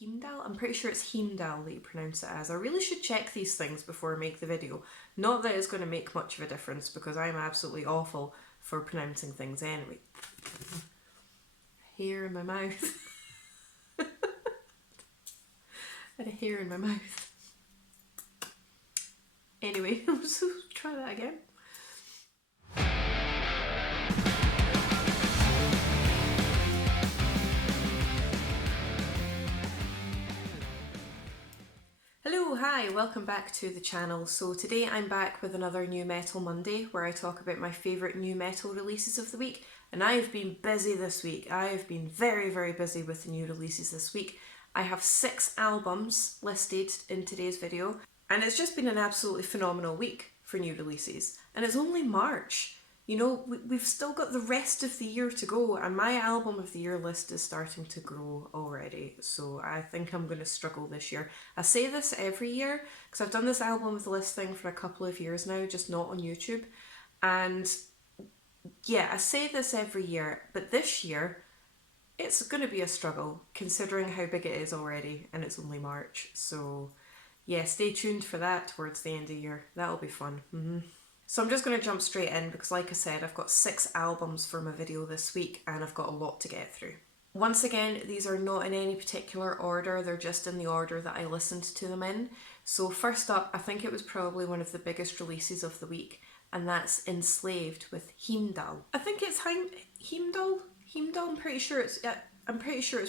Heimdal? I'm pretty sure it's Heimdal that you pronounce it as. I really should check these things before I make the video. Not that it's going to make much of a difference because I'm absolutely awful for pronouncing things anyway. Hair in my mouth. I had a hair in my mouth. Anyway, let's try that again. Hello, hi, welcome back to the channel. So today I'm back with another New Metal Monday where I talk about my favourite new metal releases of the week. And I've been busy this week. I've been very busy with the new releases this week. I have 6 albums listed in today's video and it's just been an absolutely phenomenal week for new releases. And it's only March. You know, we've still got the rest of the year to go and my album of the year list is starting to grow already. So I think I'm going to struggle this year. I say this every year because I've done this album of the list thing for a couple of years now, just not on YouTube. And yeah, I say this every year, but this year it's going to be a struggle considering how big it is already and it's only March. So yeah, stay tuned for that towards the end of the year. That'll be fun. So I'm just going to jump straight in because like I said, I've got 6 albums for my video this week and I've got a lot to get through. Once again, these are not in any particular order, they're just in the order that I listened to them in. So first up, I think it was probably one of the biggest releases of the week, and that's Enslaved with Himdal. I think it's Heimdal? Heimdal, I'm pretty sure it's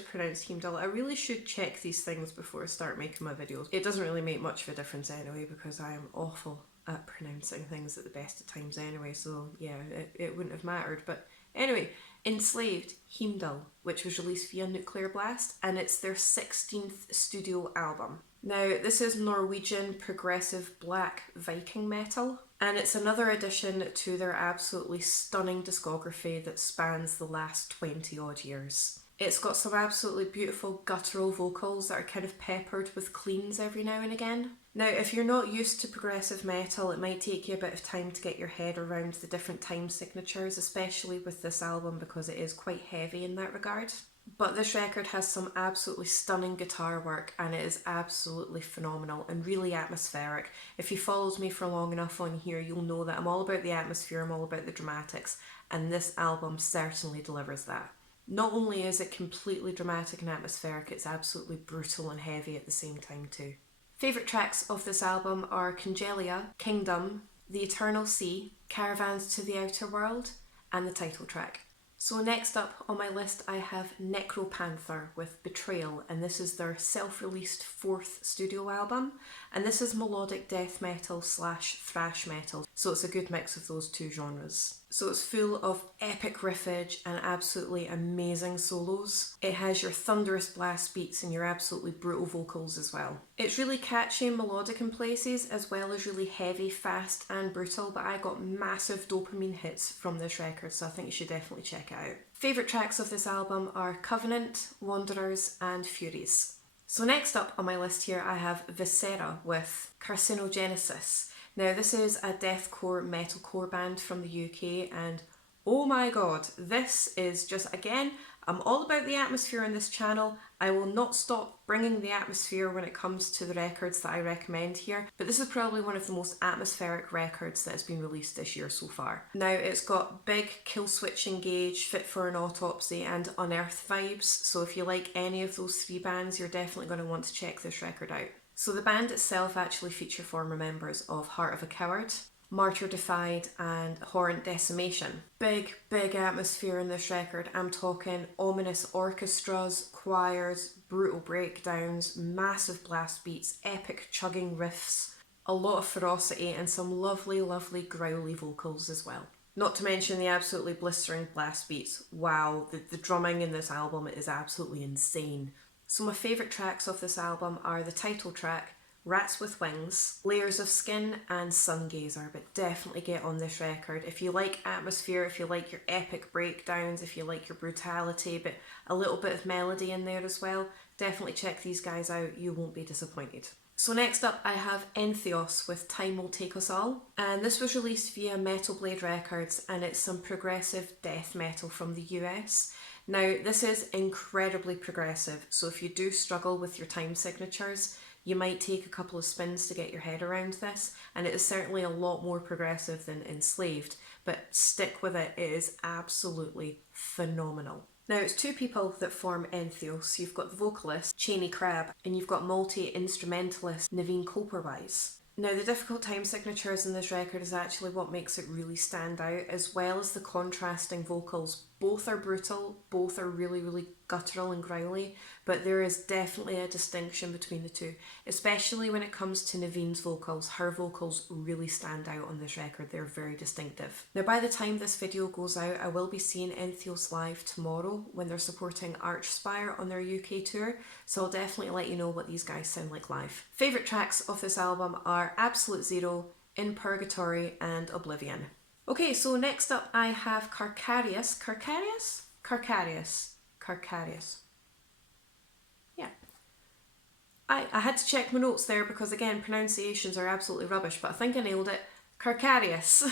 pronounced Heimdal. I really should check these things before I start making my videos. It doesn't really make much of a difference anyway because I am awful at pronouncing things at the best of times anyway, so yeah, it wouldn't have mattered. But anyway, Enslaved, Heimdal, which was released via Nuclear Blast, and it's their 16th studio album. Now, this is Norwegian progressive black Viking metal, and it's another addition to their absolutely stunning discography that spans the last 20 odd years. It's got some absolutely beautiful guttural vocals that are kind of peppered with cleans every now and again. Now, if you're not used to progressive metal, it might take you a bit of time to get your head around the different time signatures, especially with this album because it is quite heavy in that regard. But this record has some absolutely stunning guitar work and it is absolutely phenomenal and really atmospheric. If you followed me for long enough on here, you'll know that I'm all about the atmosphere, I'm all about the dramatics, and this album certainly delivers that. Not only is it completely dramatic and atmospheric, it's absolutely brutal and heavy at the same time too. Favourite tracks of this album are Congelia, Kingdom, The Eternal Sea, Caravans to the Outer World, and the title track. So next up on my list I have Necro Panther with Betrayal, and this is their self-released 4th studio album, and this is melodic death metal / thrash metal, so it's a good mix of those two genres. So it's full of epic riffage and absolutely amazing solos. It has your thunderous blast beats and your absolutely brutal vocals as well. It's really catchy and melodic in places, as well as really heavy, fast and brutal, but I got massive dopamine hits from this record, so I think you should definitely check it out. Favourite tracks of this album are Covenant, Wanderers and Furies. So next up on my list here I have Visera with Carcinogenesis. Now this is a deathcore metalcore band from the UK and oh my god, this is just, again, I'm all about the atmosphere on this channel. I will not stop bringing the atmosphere when it comes to the records that I recommend here, but this is probably one of the most atmospheric records that has been released this year so far. Now it's got big Killswitch Engage, Fit for an Autopsy and Unearth vibes, so if you like any of those 3 bands you're definitely going to want to check this record out. So the band itself actually feature former members of Heart of a Coward, Martyr Defied and Horrent Decimation. Big atmosphere in this record. I'm talking ominous orchestras, choirs, brutal breakdowns, massive blast beats, epic chugging riffs, a lot of ferocity and some lovely growly vocals as well. Not to mention the absolutely blistering blast beats. Wow, the drumming in this album is absolutely insane. So my favourite tracks of this album are the title track, Rats with Wings, Layers of Skin and Sungazer, but definitely get on this record. If you like atmosphere, if you like your epic breakdowns, if you like your brutality, but a little bit of melody in there as well, definitely check these guys out, you won't be disappointed. So next up I have Entheos with Time Will Take Us All, and this was released via Metal Blade Records and it's some progressive death metal from the US. Now, this is incredibly progressive, so if you do struggle with your time signatures, you might take a couple of spins to get your head around this, and it is certainly a lot more progressive than Enslaved, but stick with it, it is absolutely phenomenal. Now, it's two people that form Entheos. You've got the vocalist, Cheney Crab, and you've got multi-instrumentalist, Naveen Koperwise. Now, the difficult time signatures in this record is actually what makes it really stand out, as well as the contrasting vocals. Both are brutal, both are really, really guttural and growly, but there is definitely a distinction between the two, especially when it comes to Naveen's vocals. Her vocals really stand out on this record, they're very distinctive. Now, by the time this video goes out, I will be seeing Entheos live tomorrow when they're supporting Archspire on their UK tour, so I'll definitely let you know what these guys sound like live. Favourite tracks of this album are Absolute Zero, In Purgatory and Oblivion. Okay, so next up I have Carcarius. Carcarius. Yeah. I had to check my notes there because, again, pronunciations are absolutely rubbish, but I think I nailed it. Carcarius.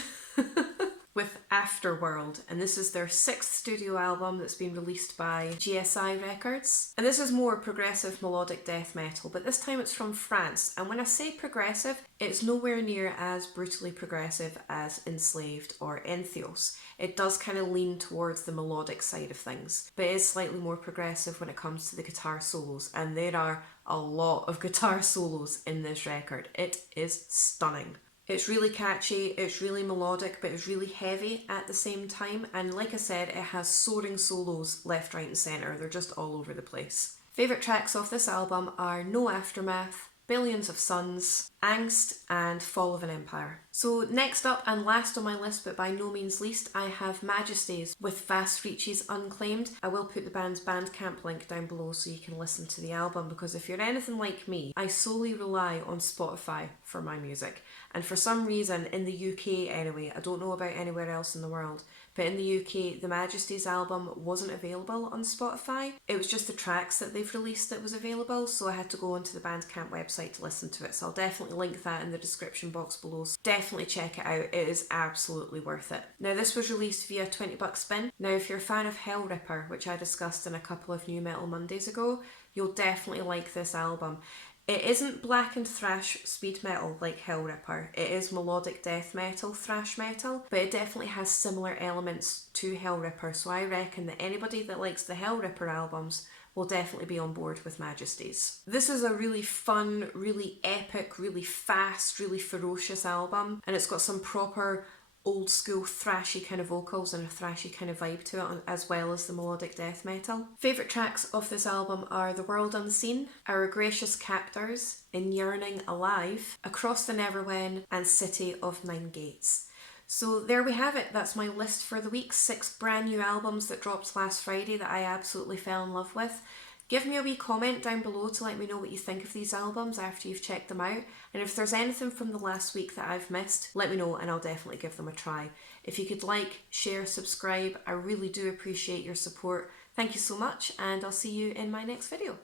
With Afterworld, and this is their 6th studio album that's been released by GSI Records. And this is more progressive melodic death metal, but this time it's from France. And when I say progressive, it's nowhere near as brutally progressive as Enslaved or Entheos. It does kind of lean towards the melodic side of things, but it is slightly more progressive when it comes to the guitar solos, and there are a lot of guitar solos in this record. It is stunning. It's really catchy, it's really melodic, but it's really heavy at the same time. And like I said, it has soaring solos left, right and centre. They're just all over the place. Favourite tracks off this album are No Aftermath, Billions of Suns, Angst and Fall of an Empire. So next up and last on my list, but by no means least, I have Majesties with Vast Reaches Unclaimed. I will put the band's Bandcamp link down below so you can listen to the album, because if you're anything like me, I solely rely on Spotify for my music. And for some reason, in the UK anyway, I don't know about anywhere else in the world, but in the UK, the Majesties album wasn't available on Spotify. It was just the tracks that they've released that was available, so I had to go onto the Bandcamp website to listen to it. So I'll definitely link that in the description box below. So definitely check it out, it is absolutely worth it. Now, this was released via 20-buck spin. Now, if you're a fan of Hellripper, which I discussed in a couple of New Metal Mondays ago, you'll definitely like this album. It isn't black and thrash speed metal like Hellripper, it is melodic death metal, thrash metal, but it definitely has similar elements to Hellripper, so I reckon that anybody that likes the Hellripper albums will definitely be on board with Majesties. This is a really fun, really epic, really fast, really ferocious album, and it's got some proper old school thrashy kind of vocals and a thrashy kind of vibe to it, as well as the melodic death metal. Favourite tracks of this album are The World Unseen, Our Gracious Captors, In Yearning Alive, Across the Neverwen and City of Nine Gates. So there we have it, that's my list for the week. 6 brand new albums that dropped last Friday that I absolutely fell in love with. Give me a wee comment down below to let me know what you think of these albums after you've checked them out. And if there's anything from the last week that I've missed, let me know and I'll definitely give them a try. If you could like, share, subscribe, I really do appreciate your support. Thank you so much, and I'll see you in my next video.